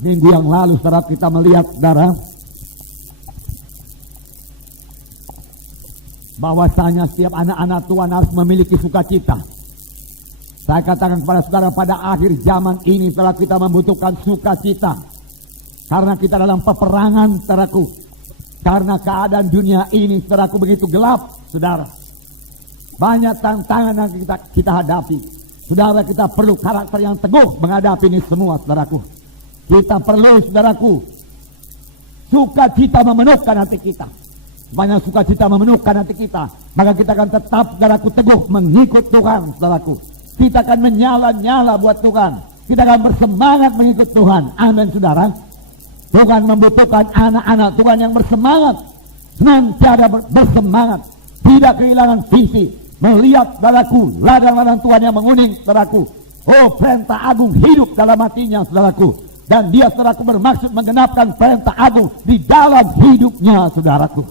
Minggu yang lalu saudara kita melihat saudara bahwasanya setiap anak-anak Tuhan harus memiliki sukacita. Saya katakan kepada saudara, pada akhir zaman ini saudara kita membutuhkan sukacita. Karena kita dalam peperangan saudaraku. Karena keadaan dunia ini saudaraku begitu gelap saudara. Banyak tantangan yang kita hadapi. Saudara, kita perlu karakter yang teguh menghadapi ini semua saudaraku. Kita perlu saudaraku sukacita memenuhkan hati kita. Banyak sukacita memenuhkan hati kita, maka kita akan tetap saudaraku teguh mengikut Tuhan saudaraku. Kita akan menyala-nyala buat Tuhan. Kita akan bersemangat mengikut Tuhan. Amin saudara. Tuhan membutuhkan anak-anak Tuhan yang bersemangat, senantiasa bersemangat, tidak kehilangan visi, melihat saudaraku ladang-ladang Tuhan yang menguning saudaraku. Oh, perintah agung hidup dalam hatinya saudaraku, dan dia saudaraku bermaksud menggenapkan perintah agung di dalam hidupnya saudaraku.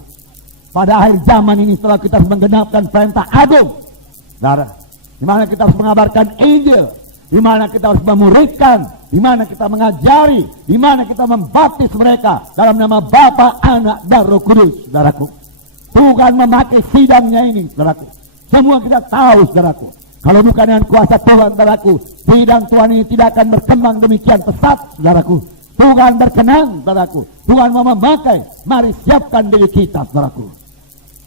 Pada akhir zaman ini saudara, kita harus menggenapkan perintah agung saudara, di mana kita harus mengabarkan Injil, di mana kita harus memuridkan, di mana kita mengajari, di mana kita membaptis mereka dalam nama Bapa, Anak, dan Roh Kudus saudaraku. Tuhan memakai sidangnya ini saudaraku. Semua kita tahu saudaraku, kalau bukan dengan kuasa Tuhan saudaraku, sidang Tuhan ini tidak akan berkembang demikian pesat saudaraku. Tuhan berkenan saudaraku, Tuhan mau memakai, mari siapkan diri kita saudaraku.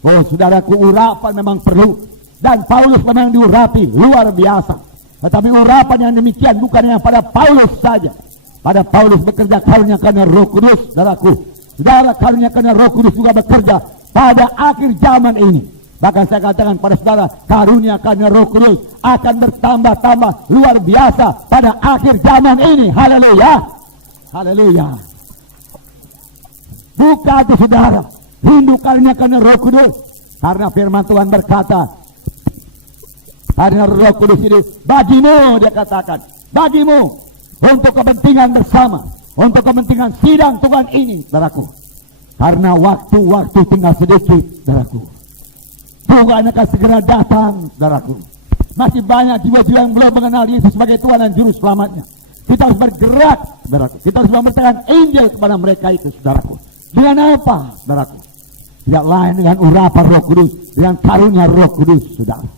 Oh saudaraku, urapan memang perlu, dan Paulus memang diurapi luar biasa. Tetapi urapan yang demikian bukan yang pada Paulus saja. Pada Paulus bekerja karunia karena Roh Kudus saudaraku. Saudara, karunia karena Roh Kudus juga bekerja pada akhir zaman ini. Bahkan saya katakan pada saudara, karunia karena Roh Kudus akan bertambah-tambah luar biasa pada akhir zaman ini. Haleluya. Haleluya. Buka itu saudara, rindu karunia karena Roh Kudus. Karena firman Tuhan berkata, karena Roh Kudus itu bagimu, dia katakan, bagimu untuk kepentingan bersama, untuk kepentingan sidang Tuhan ini saudaraku. Karena waktu-waktu tinggal sedikit saudaraku. Tuhan akan segera datang saudaraku. Masih banyak jiwa-jiwa yang belum mengenal Yesus sebagai Tuhan dan Juru Selamatnya. Kita harus bergerak saudaraku. Kita harus memberitakan Injil kepada mereka itu saudaraku. Dengan apa saudaraku? Tidak lain dengan urapan Roh Kudus, dengan karunia Roh Kudus saudara.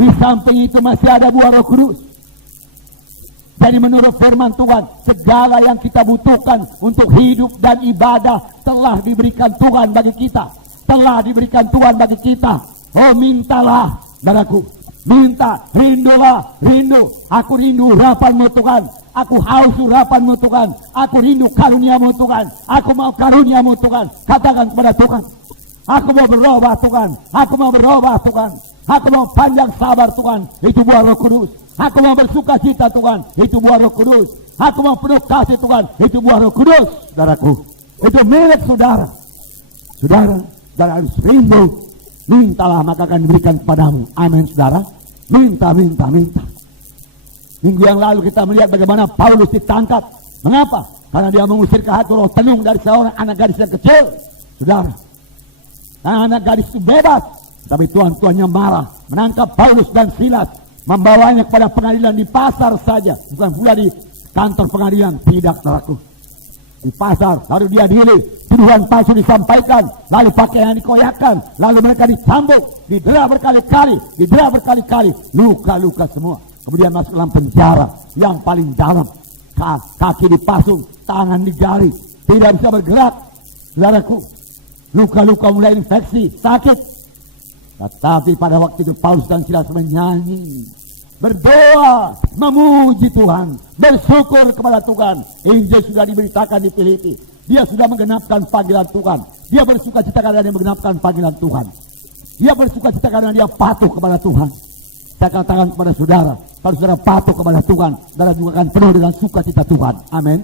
Di samping itu masih ada buah Roh Kudus. Jadi menurut firman Tuhan, segala yang kita butuhkan untuk hidup dan ibadah telah diberikan Tuhan bagi kita. Telah diberikan Tuhan bagi kita. Oh, mintalah saudaraku. Minta, rindulah, rindu. Aku rindu urapan-Mu Tuhan. Aku haus urapan-Mu Tuhan. Aku rindu karunia-Mu Tuhan. Aku mau karunia-Mu Tuhan. Katakan kepada Tuhan, aku mau berubah Tuhan. Aku mau berubah Tuhan. Aku mau panjang sabar Tuhan. Itu buah Roh Kudus. Aku mau bersuka cita Tuhan. Itu buah Roh Kudus. Aku mau penuh kasih Tuhan. Itu buah Roh Kudus saudaraku. Itu milik saudara. Saudara, saudara harus rindu. Mintalah maka akan diberikan kepadamu. Amin saudara. Minta, minta, minta. Minggu yang lalu kita melihat bagaimana Paulus ditangkap. Mengapa? Karena dia mengusir ke hati roh tenung dari seorang anak gadis yang kecil. Saudara, anak gadis itu bebas. Tapi tuan-tuannya marah. Menangkap Paulus dan Silas. Membawanya kepada pengadilan di pasar saja. Bukan pula di kantor pengadilan. Tidak saudaraku. Di pasar. Lalu dia diri. Tuduhan palsu disampaikan. Lalu pakaian dikoyakkan. Lalu mereka dicambuk. Didera berkali-kali. Didera berkali-kali. Luka-luka semua. Kemudian masuk dalam penjara yang paling dalam. Kaki dipasung, tangan digali, tidak bisa bergerak. Saudaraku, luka-luka mulai infeksi, sakit. Tetapi pada waktu itu Paulus dan Silas menyanyi, berdoa, memuji Tuhan, bersyukur kepada Tuhan. Injil sudah diberitakan di Filipi. Dia sudah menggenapkan panggilan Tuhan. Dia bersuka cita karena dia menggenapkan panggilan Tuhan. Dia bersuka cita karena dia patuh kepada Tuhan. Saya katakan kepada saudara, kalau saudara patuh kepada Tuhan, saudara juga akan penuh dengan sukacita Tuhan. Amin.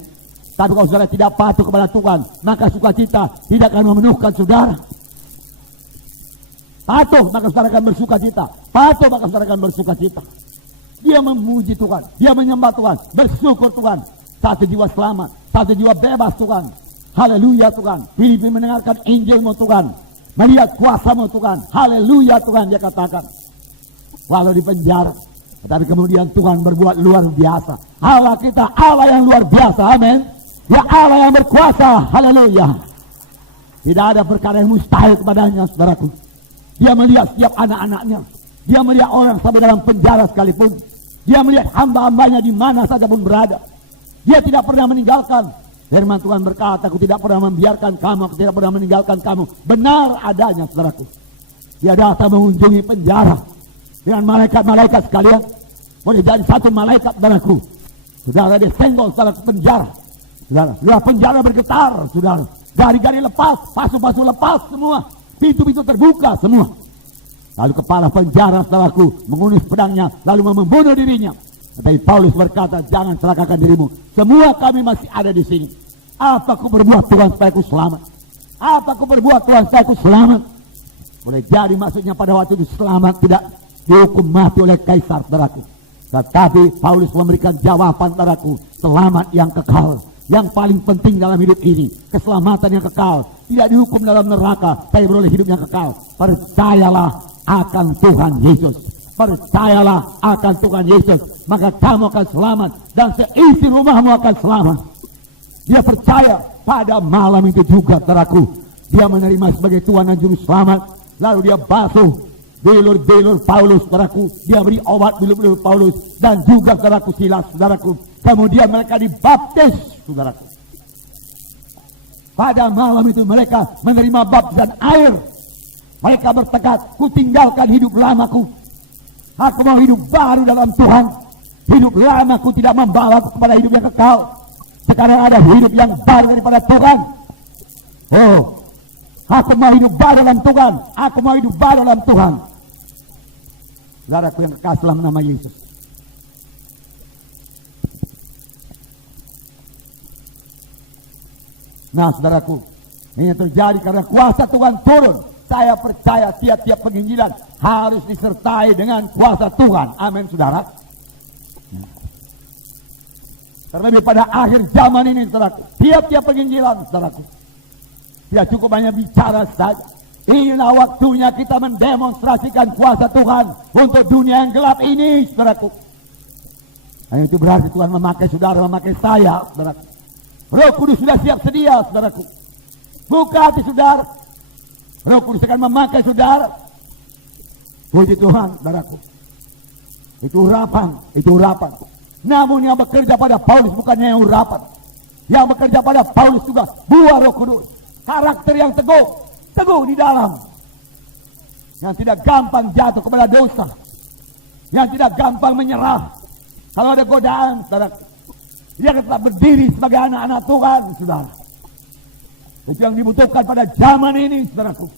Tapi kalau saudara tidak patuh kepada Tuhan, maka sukacita tidak akan memenuhkan saudara. Patuh, maka saudara akan bersukacita. Patuh, maka saudara akan bersukacita. Dia memuji Tuhan, dia menyembah Tuhan, bersyukur Tuhan. Satu jiwa selamat, satu jiwa bebas Tuhan. Haleluya Tuhan. Filipi mendengarkan Injil-Mu Tuhan, melihat kuasa-Mu Tuhan. Haleluya Tuhan, dia katakan. Walau di penjara, tetapi kemudian Tuhan berbuat luar biasa. Allah kita Allah yang luar biasa, amin. Ya Allah yang berkuasa, haleluya. Tidak ada perkara yang mustahil kepadanya, saudaraku. Dia melihat setiap anak-anaknya. Dia melihat orang sampai dalam penjara sekalipun. Dia melihat hamba-hambanya di mana saja pun berada. Dia tidak pernah meninggalkan. Firman Tuhan berkata, aku tidak pernah membiarkan kamu, aku tidak pernah meninggalkan kamu. Benar adanya, saudaraku. Dia datang mengunjungi penjara dengan malaikat-malaikat sekalian. Boleh jadi satu malaikat, saudaraku. Saudara, dia senggol saudara ke penjara. Saudara, penjara bergetar, saudara. Gari-gari lepas, pasu-pasu lepas semua. Pintu-pintu terbuka semua. Lalu kepala penjara, saudaraku, mengunus pedangnya, lalu membunuh dirinya. Tapi Paulus berkata, jangan celakakan dirimu. Semua kami masih ada di sini. Apa aku berbuat Tuhan supaya aku selamat? Apa aku berbuat Tuhan supaya aku selamat? Boleh jadi maksudnya pada waktu itu selamat tidak dihukum mati oleh kaisar, saudaraku. Tetapi Paulus memberikan jawaban, saudaraku, selamat yang kekal. Yang paling penting dalam hidup ini, keselamatan yang kekal. Tidak dihukum dalam neraka, tapi beroleh hidup yang kekal. Percayalah akan Tuhan Yesus. Percayalah akan Tuhan Yesus, maka kamu akan selamat dan seisi rumahmu akan selamat. Dia percaya pada malam itu juga, saudaraku, dia menerima sebagai Tuhan dan Juru Selamat. Lalu dia basuh belur-belur Paulus, saudaraku. Dia beri obat belur-belur Paulus dan juga, saudaraku, Silas, saudaraku. Kemudian mereka dibaptis, saudaraku. Pada malam itu mereka menerima baptisan air. Mereka bertekad, ku tinggalkan hidup lamaku. Aku mau hidup baru dalam Tuhan. Hidup lamaku tidak membawa kepada hidup yang kekal. Sekarang ada hidup yang baru daripada Tuhan. Oh, aku mau hidup baru dalam Tuhan. Aku mau hidup baru dalam Tuhan. Saudaraku yang kekasih dalam nama Yesus. Nah, saudaraku, ini terjadi karena kuasa Tuhan turun. Saya percaya tiap-tiap penginjilan harus disertai dengan kuasa Tuhan. Amin, saudara. Terlebih pada akhir zaman ini, saudaraku, tiap-tiap penginjilan, saudaraku, tidak cukup hanya bicara saja. Inilah waktunya kita mendemonstrasikan kuasa Tuhan untuk dunia yang gelap ini, saudaraku. Dan itu berarti Tuhan memakai saudara, memakai saya, saudaraku. Roh Kudus sudah siap sedia, saudaraku. Buka hati saudara. Roh Kudus akan memakai saudara. Puji Tuhan, saudaraku. Itu urapan. Namun yang bekerja pada Paulus bukannya yang urapan. Yang bekerja pada Paulus juga buah Roh Kudus. Karakter yang teguh di dalam. Yang tidak gampang jatuh kepada dosa. Yang tidak gampang menyerah. Kalau ada godaan, saudaraku, dia tetap berdiri sebagai anak-anak Tuhan, saudara. Itu yang dibutuhkan pada zaman ini, saudaraku.